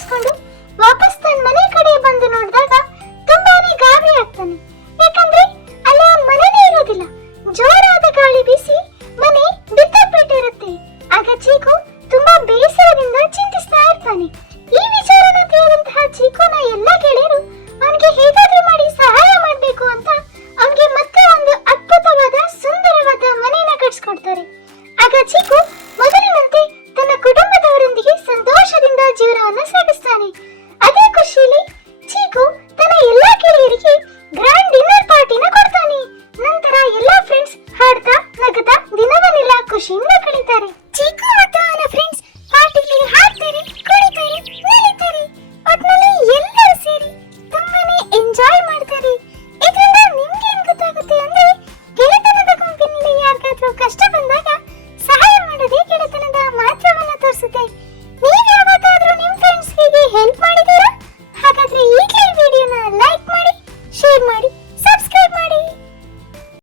ಮುಗಿಸ್ಕೊಂಡು ವಾಪಸ್ ತನ್ನ ಮನೆ ಕಡೆ ಬಂದು ನೋಡಿದಾಗ ತುಂಬಾನೇ ಗಾಬರಿ ಆಗ್ತಾನೆ. ಯಾಕಂದ್ರೆ ಅಲ್ಲಿ ಅವನ ಮನೆನೇ ಇರೋದಿಲ್ಲ. ಜೋರಾದ ಗಾಳಿ ಬೀಸಿ ಮನೆ ಬಿತ್ತೋಗ್ಬಿಟ್ಟಿರುತ್ತೆ. ಆಗ ಚೀಕು ತುಂಬಾ ಬೇಸರದಿಂದ ಚಿಂತಿಸ್ತಾ ಇರ್ತಾನೆ. ಈ ವಿಚಾರನ ತಿಳಿದಂತಹ ಚೀಕುನ ಎಲ್ಲ ಗೆಳೆಯರು ಅವನಿಗೆ ಹೇಗಾದ್ರೂ ಮಾಡಿ ಸಹಾಯ ಮಾಡ್ಬೇಕು ಅಂತ ಅವನಿಗೆ ಮತ್ತೆ ಒಂದು ಅದ್ಭುತವಾದ ಸುಂದರವಾದ ಮನೆಯನ್ನ ಕಟ್ಸ್ಕೊಡ್ತಾರೆ. ಆಗ ಚೀಕು ಮೊದಲಿನಂತೆ ತನ್ನ ಕುಟುಂಬದವರೊಂದಿಗೆ ಸಂತೋಷದಿಂದ ಜೀವನವನ್ನ ಸಾಗಿಸ್ತಾನೆ. ಅದೇ ಖುಷಿಯಲ್ಲಿ ಚೀಕು ತನ್ನ ಎಲ್ಲಾ ಗೆಳೆಯರಿಗೆ ಗ್ರ್ಯಾಂಡ್ ಡಿನ್ನರ್ ಪಾರ್ಟಿನ ಕೊಡ್ತಾನೆ. ನಂತರ ಎಲ್ಲಾ ಫ್ರೆಂಡ್ಸ್ ಹಾಡ್ತಾ ನಗುತ್ತಾ ದಿನವನ್ನೆಲ್ಲ ಖುಷಿಯಿಂದ ಕಳೀತಾರೆ.